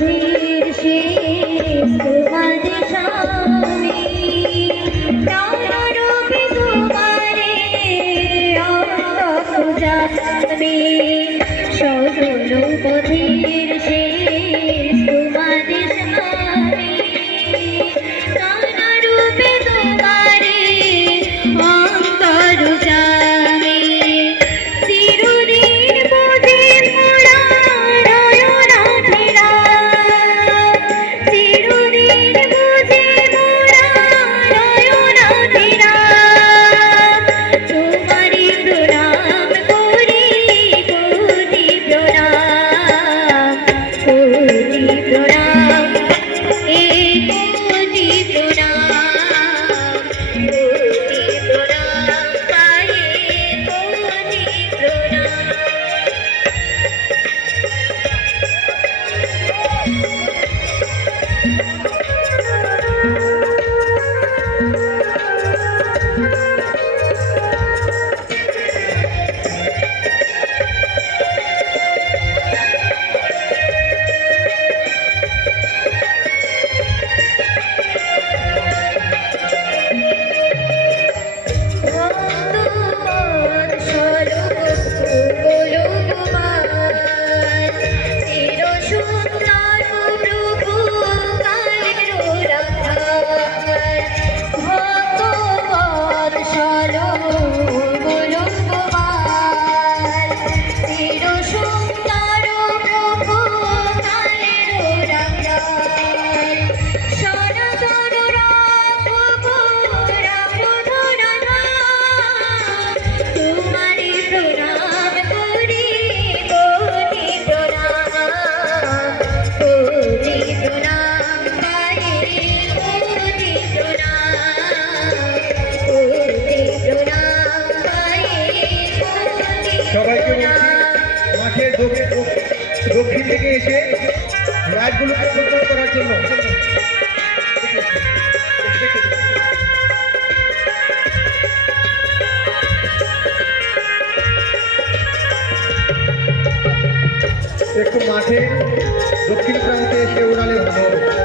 পথের শেষ তোমাদের সামনে প্রাণরূপে তোমারে জানবে সকল পথের শেষ তোমাদের সামনে প্রাণরূপে তোমারে অন্তর জানে চিরদিন বুঝি মোরা নয়নাথেরা চিরদিন বুঝি মোরা নয়নাথেরা তোমারি প্রণাম করি কোটি প্রণাম এ কোটি প্রণাম পায়ে কোটি প্রণাম। সবাইকে মাঠের দক্ষিণ থেকে এসে লাইটগুলোকে কন্ট্রোল করার জন্য একটু মাঠে দক্ষিণ প্রান্তে এসে উড়ালে ভালো।